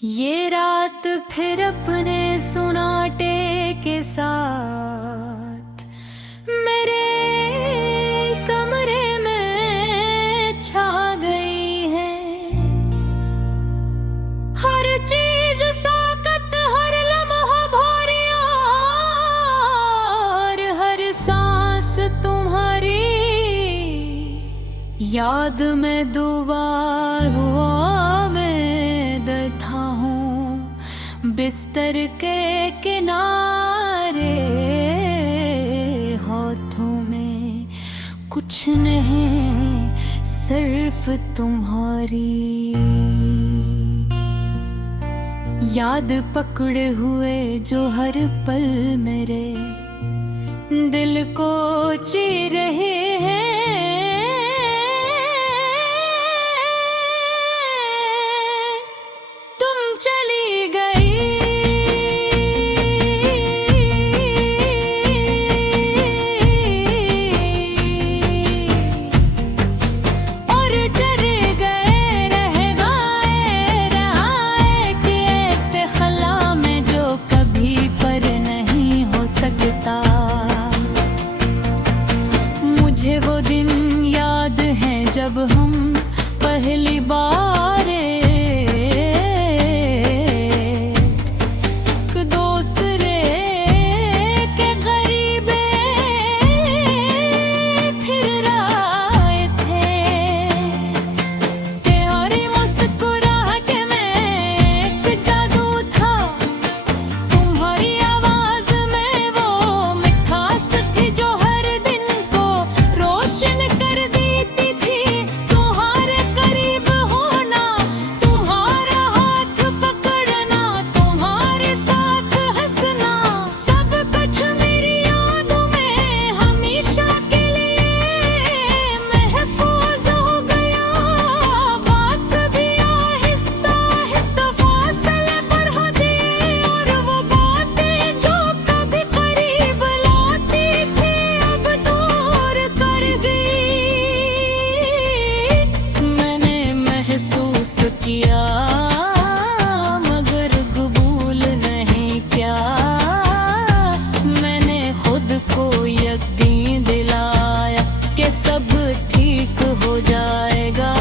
ये रात फिर अपने सुनाटे के साथ मेरे कमरे में छा गई है। हर चीज साकत, हर लम्हा भोरिया और हर सांस तुम्हारी याद में डूबा हुआ मैं बैठा हूँ बिस्तर के किनारे। हाथों में कुछ नहीं, सिर्फ तुम्हारी याद पकड़े हुए जो हर पल मेरे दिल को ची रहे हैं। मुझे वो दिन याद है जब हम पहली बार एक दूसरे के करीब फिर आए थे। तेरी मुस्कुराहट में एक जादू था, तुम्हारी आवाज में वो मिठास थी जो किया, मगर कबूल नहीं क्या। मैंने खुद को यकीन दिलाया कि सब ठीक हो जाएगा,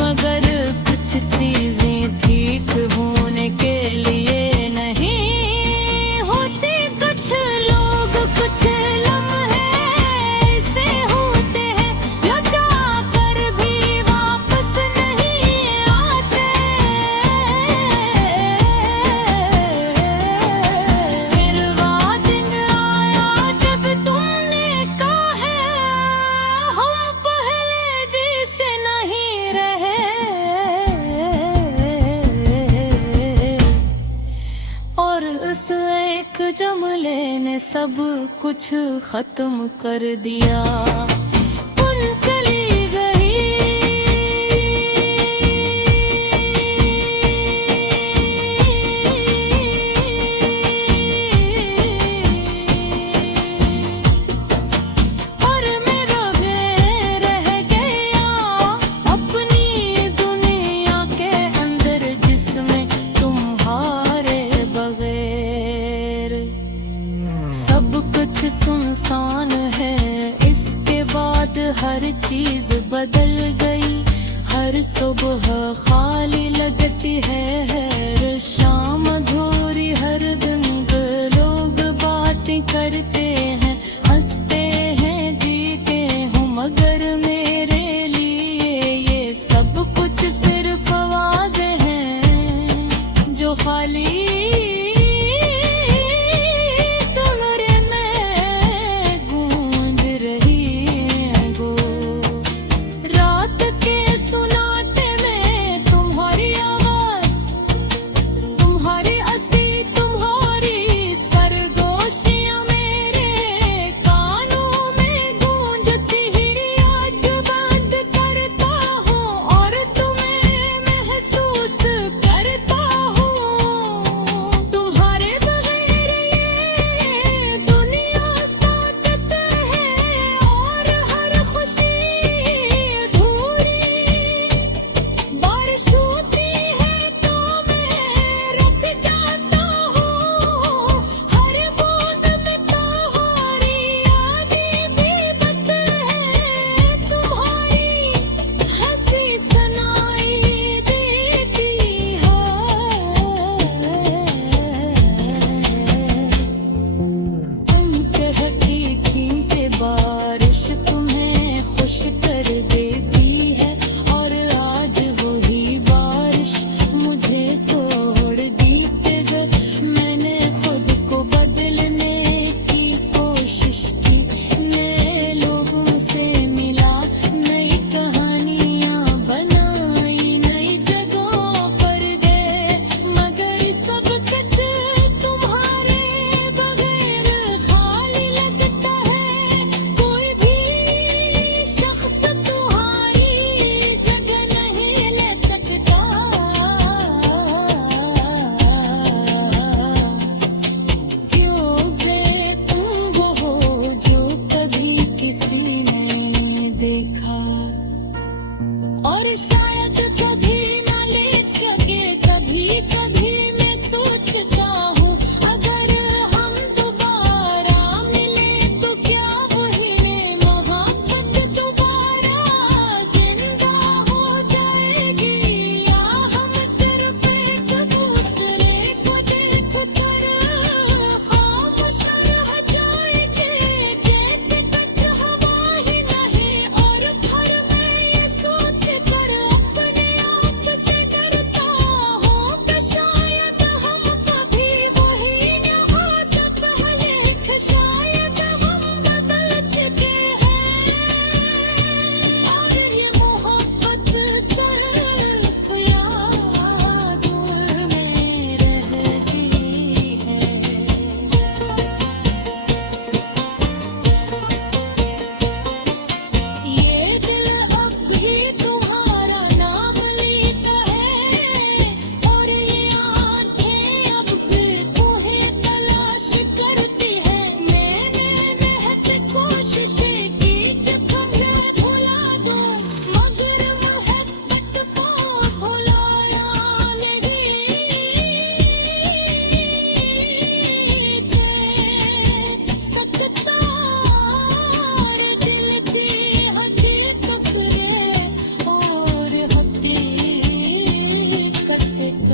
मगर कुछ चीजें ठीक होने के लिए नहीं होती। कुछ लोग, कुछ लम्हे ऐसे होते हैं जो चाहकर भी वापस उस एक जुमले ने सब कुछ खत्म कर दिया। उन चली गई और मैं रह गया अपनी दुनिया के अंदर, जिसमें तुम्हारे बगैर सब कुछ सुनसान है। इसके बाद हर चीज बदल गई, हर सुबह खाली लगती है, हर शाम अधूरी, हर दिन लोग बातें करते हैं, हंसते हैं, जीते हूँ, मगर मेरे लिए ये सब कुछ सिर्फ आवाज़ें हैं जो खाली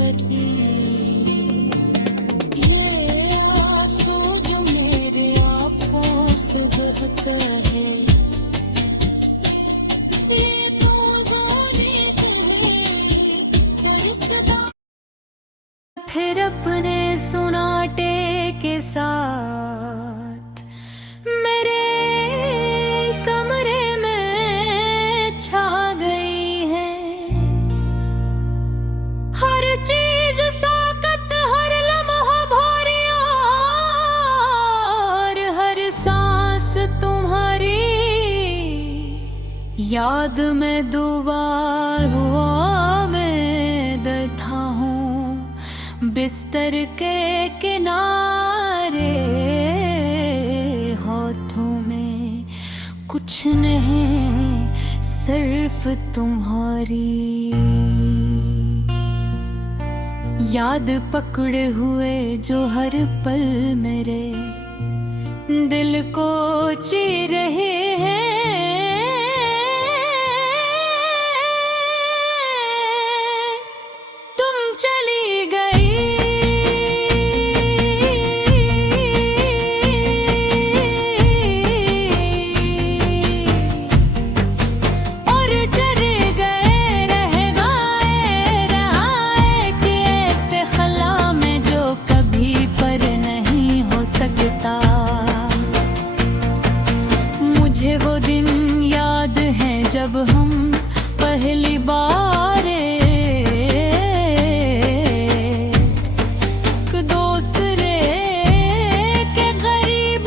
लगी। ये आंसू जो मेरे आंखों से बहता है, ये तो गोली तुम्हें तरसदा। फिर अपने सुनाटे के साथ मेरे कमरे में छा गई है। हर चीज साकत, हर लम्हा भौरिया, और हर सांस तुम्हारी याद में डूबा हुआ मैं बैठा हूँ बिस्तर के किनारे। होठों में कुछ नहीं, सिर्फ तुम्हारी याद पकड़े हुए जो हर पल मेरे दिल को चीर रहे हैं। तुम चली गई और चले गए, रह गए रहाए कि ऐसे खला में जो कभी पर नहीं हो सकता। मुझे वो दिन याद है जब हम पहली बार एक दूसरे के करीब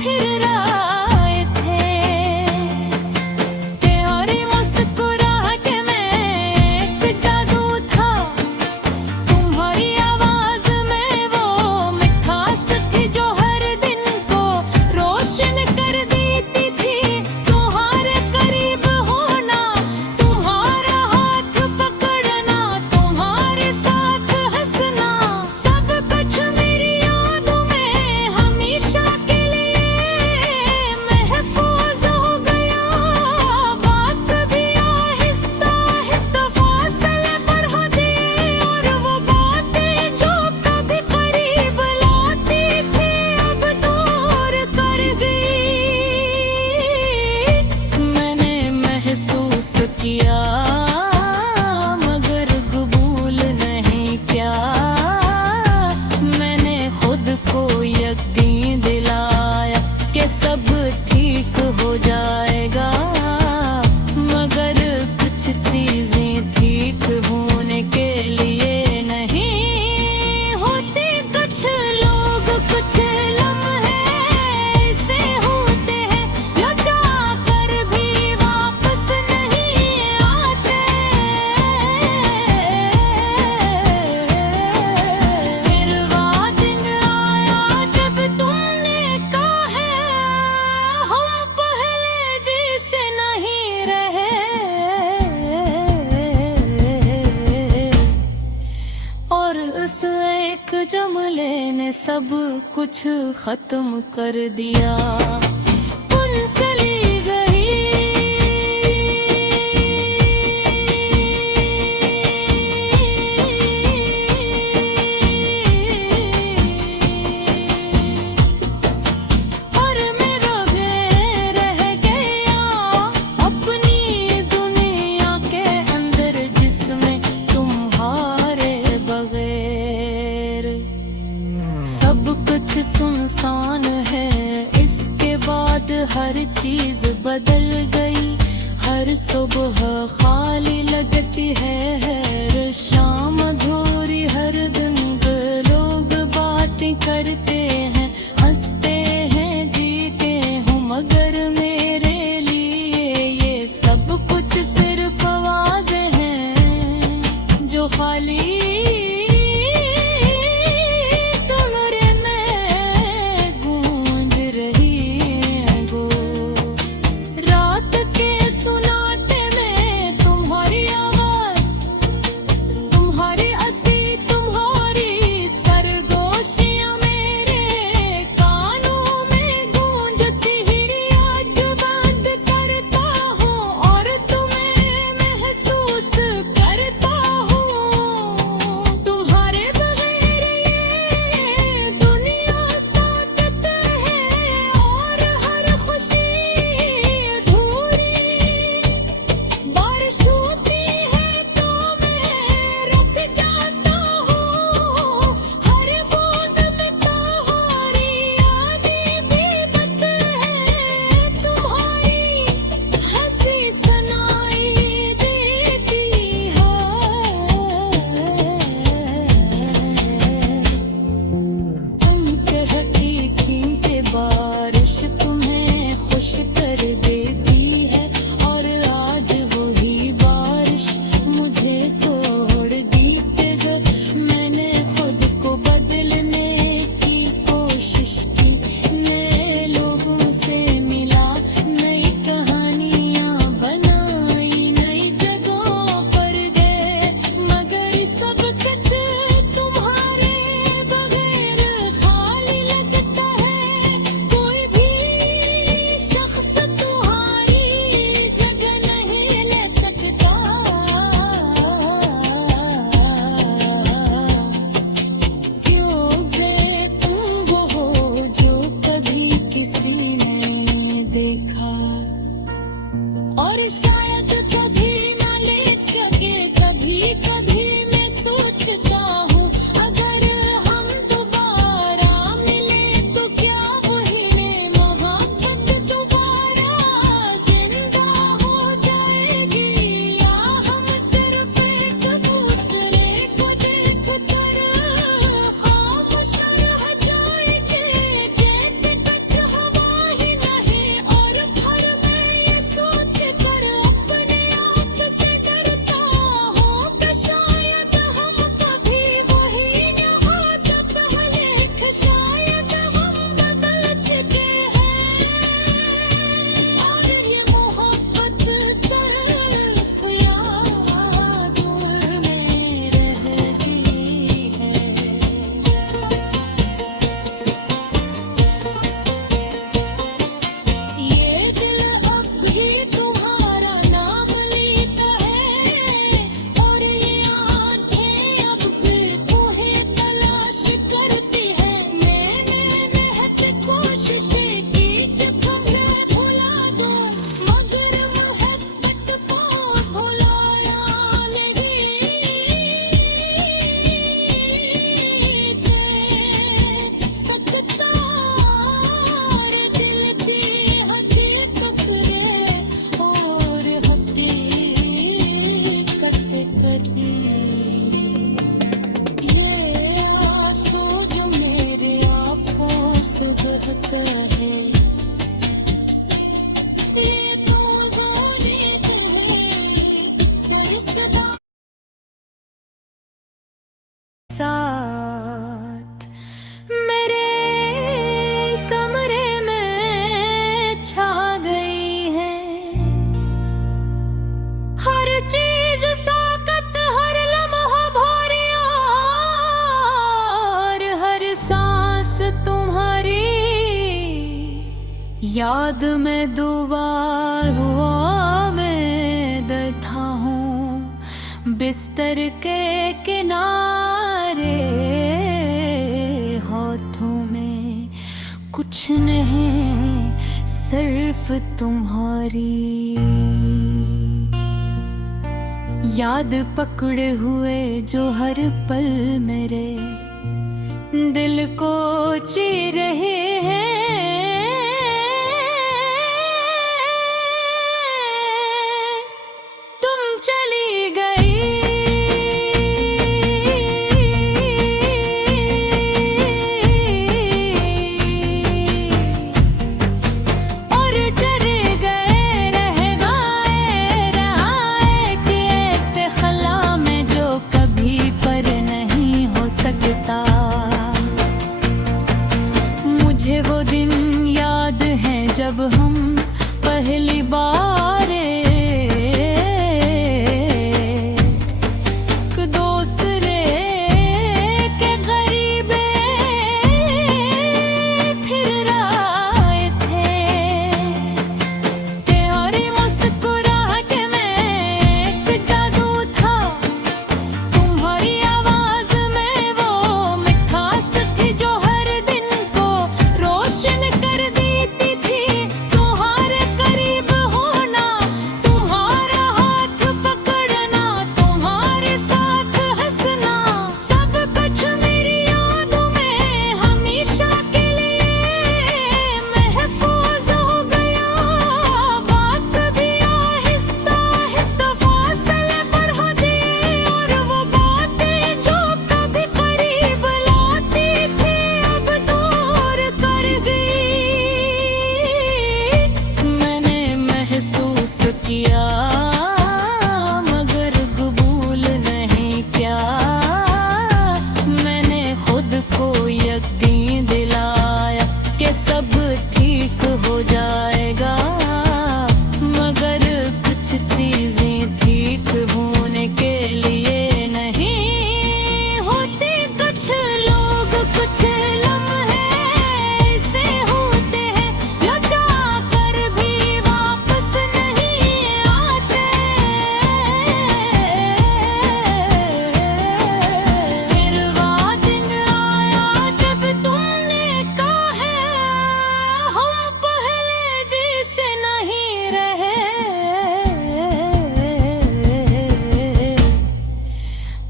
फिर आए थे। तेरी मुस्कुराहट में एक जादू था, तुम्हारी आवाज में वो मिठास थी जो हर दिन को रोशन कर देती थी। तुम्हारे करीब होना, तुम्हारा हाथ पकड़ना, तुम्हारे साथ हंसना, सब कुछ मेरी यादों में हमेशा के लिए महफूज हो गया। बात भी आहिस्ता आहिस्ता फासले पर होती, और वो बातें जो कभी करीब लाती थी अब दूर कर गई। मैंने महसूस किया मगर कबूल नहीं किया। मैंने खुद को यकीन दिलाया कि सब ठीक हो जाएगा, मगर कुछ चीजें ठीक होने के लिए नहीं होती। कुछ लोग, कुछ लम्हे ऐसे होते हैं जो चाह कर भी वापस नहीं आते। फिर वो दिन आया जब तुमने कहा हम पहले जैसे नहीं रहे, और उस एक जुमले ने सब कुछ खत्म कर दिया। तुम चली गई और मैं रह गया अपनी दुनिया के अंदर जिसमें तुम्हारे बगैर सब कुछ सुनसान है। इसके बाद हर चीज बदल गई, हर सुबह खाली लगती है, हर शाम अधूरी, हर दिन लोग बातें करते हैं, हंसते हैं, जीते हूँ, मगर मेरे लिए ये सब कुछ सिर्फ आवाज़ें हैं जो खाली कमरे में गूंज रही हैं। गो रात के सुनाटे में तुम्हारी आवाज, तुम्हारी हंसी, तुम्हारी सरगोशियां मेरे कानों में गूंजती ही। आज बंद करता हूँ और तुम्हें महसूस करता ये आंसू जो मेरे आंखों से बहता है, ये तो वो नींद है तरसदा साथ मेरे कमरे में छा गई है। हर चीज साकत, हर लम्हा भारी और हर सांस तुम्हारी याद में डूबा हुआ मैं बैठा हूँ बिस्तर के किनारे। हाथों में कुछ नहीं सिर्फ तुम्हारी याद पकड़े हुए जो हर पल मेरे दिल को ची रहे हैं। तुम चली गई और चले गए, रह गए रहाए कि ऐसे खला में जो कभी पर नहीं हो सकता। मुझे वो दिन याद है जब हम पहली बार एक दूसरे के करीब फिर आए थे। तेरी मुस्कुराहट में एक जादू था, तुम्हारी आवाज में वो मिठास थी जो हर दिन को रोशन कर देती थी। तुम्हारे करीब होना, तुम्हारा हाथ पकड़ना, तुम्हारे साथ हंसना, सब कुछ मेरी यादों में हमेशा के लिए महफूज हो गया। बात भी आहिस्ता आहिस्ता फासले पर होती और वो बातें जो कभी करीब लाती थी अब दूर कर गई। मैंने महसूस किया मगर कबूल नहीं किया। मैंने खुद को यकीन दिलाया कि सब ठीक हो जाएगा, मगर कुछ चीजें ठीक होने के लिए नहीं होती। कुछ लोग, कुछ लम्हे ऐसे होते हैं जो चाहकर भी वापस नहीं आते। फिर वो दिन आया जब तुमने कहा है हम पहले जैसे नहीं रहे।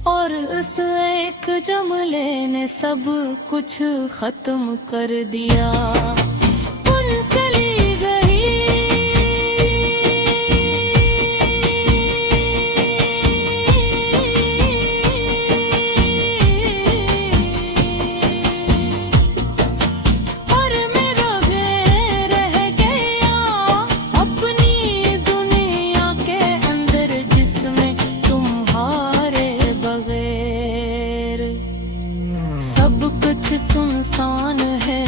और उस एक जुमले ने सब कुछ खत्म कर दिया। तुम चली गई और मैं रोगे रह गया अपनी दुनिया के अंदर जिसमें तुम्हारे बगैर सब कुछ सुनसान है।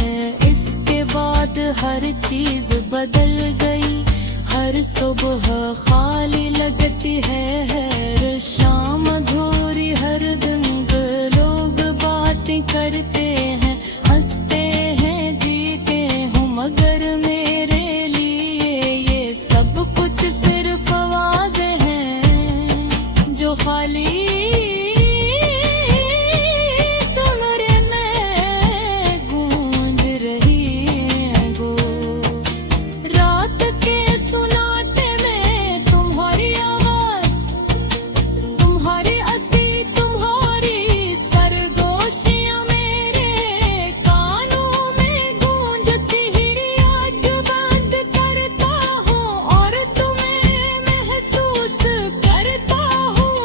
इसके बाद हर चीज बदल गई, हर सुबह खाली लगती है, हर शाम अधूरी, हर दिन लोग बातें करते हैं, हंसते हैं, जीते हूँ, मगर मेरे लिए ये सब कुछ सिर्फ आवाजें हैं जो खाली कमरे में गूंज रही हैं। गो रात के सुनाटे में तुम्हारी आवाज, तुम्हारी हंसी, तुम्हारी सरगोशियां मेरे कानों में गूंजती ही। आँख बंद करता हूँ और तुम्हें महसूस करता हूँ।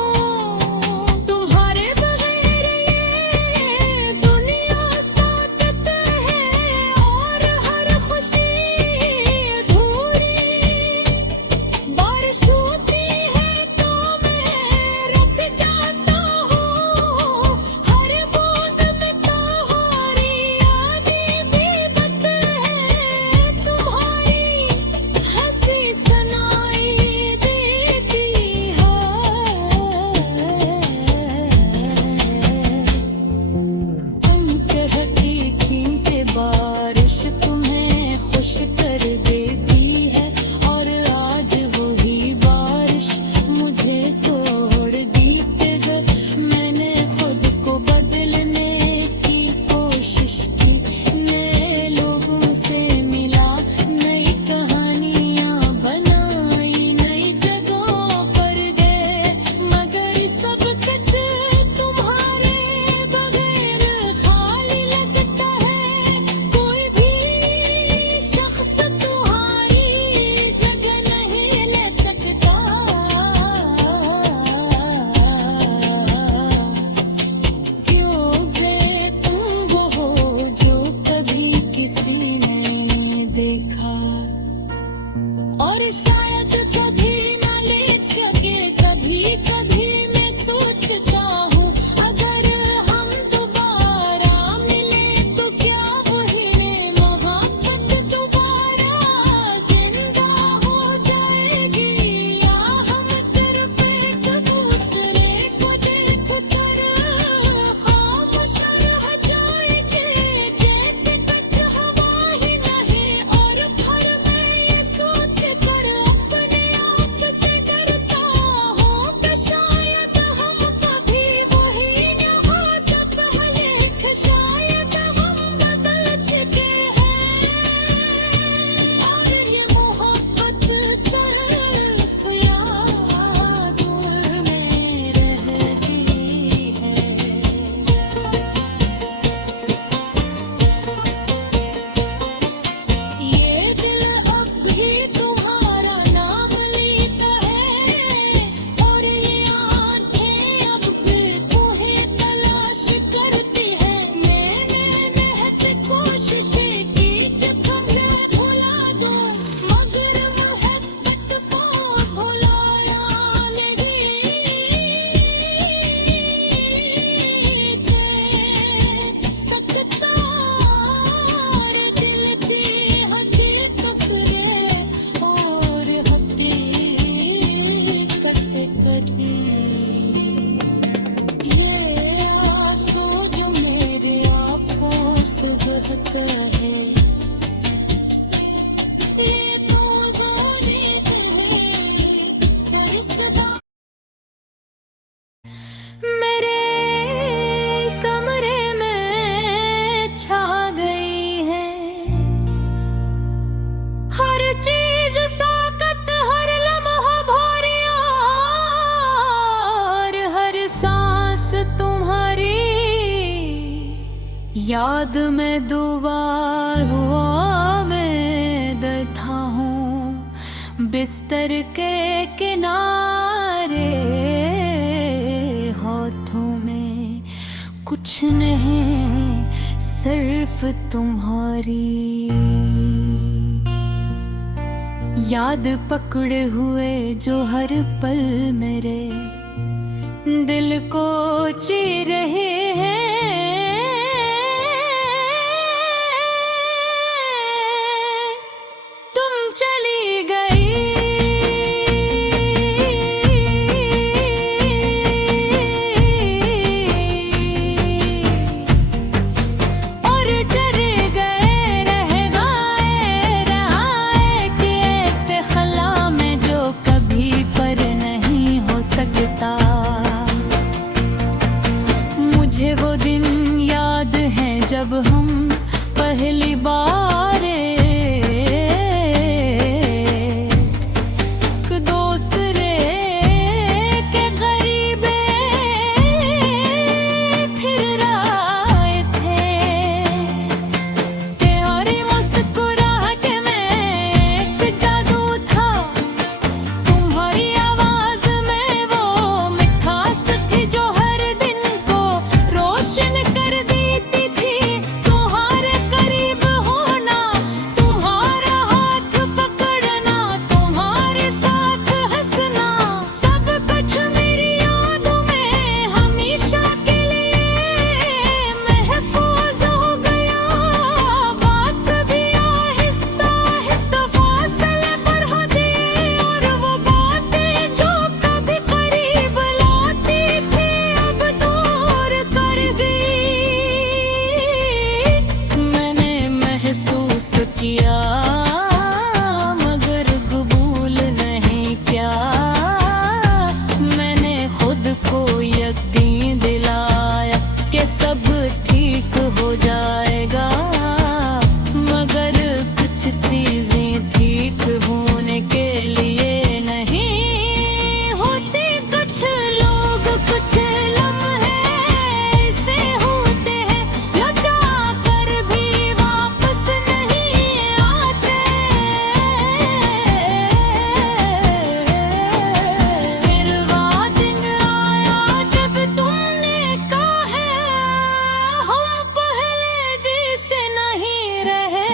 तुम्हारी याद में डूबा हुआ मैं बैठा हूँ बिस्तर के किनारे। होठों में कुछ नहीं सिर्फ तुम्हारी याद पकड़े हुए जो हर पल मेरे दिल को ची रहे हैं। तुम चली गई और चले गए रह गए रहाए कि ऐसे खला में जो कभी पर नहीं हो सकता। मुझे वो दिन याद है जब हम पहली बार एक दूसरे के करीब फिर आए थे। तेरी मुस्कुराहट में एक जादू था, तुम्हारी आवाज में वो मिठास थी जो हर दिन को रोशन कर देती थी। तुम्हारे करीब होना, तुम्हारा हाथ पकड़ना, तुम्हारे साथ हंसना, सब कुछ मेरी यादों में हमेशा के लिए महफूज हो गया। बात भी आहिस्ता आहिस्ता फासले पर होती और वो बातें जो कभी करीब लाती थी अब दूर कर दी। मैंने महसूस किया मगर कबूल नहीं किया। मैंने खुद को यकीन दिलाया कि सब ठीक हो जाएगा, मगर कुछ चीजें ठीक होने के लिए नहीं होती। कुछ लोग कुछ लम्हे ऐसे होते हैं जो चाह कर भी वापस नहीं आते। फिर वो दिन आया जब तुमने कहा हम पहले जैसे नहीं रहे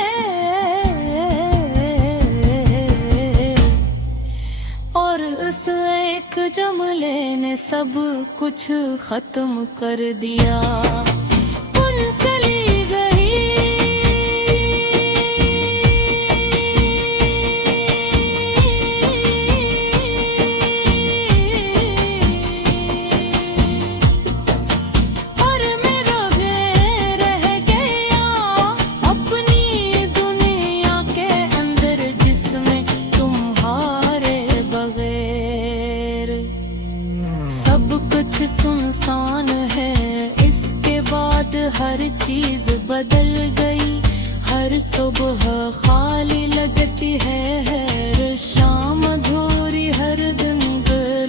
और उस एक जुमले ने सब कुछ खत्म कर दिया। तुम चली गई और मैं रह गया अपनी दुनिया के अंदर जिसमें तुम्हारे बगैर सब कुछ सुनसान है। इसके बाद हर चीज बदल गई, हर सुबह खाली लगती है, हर शाम अधूरी, हर दिन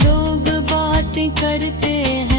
लोग बातें करते हैं।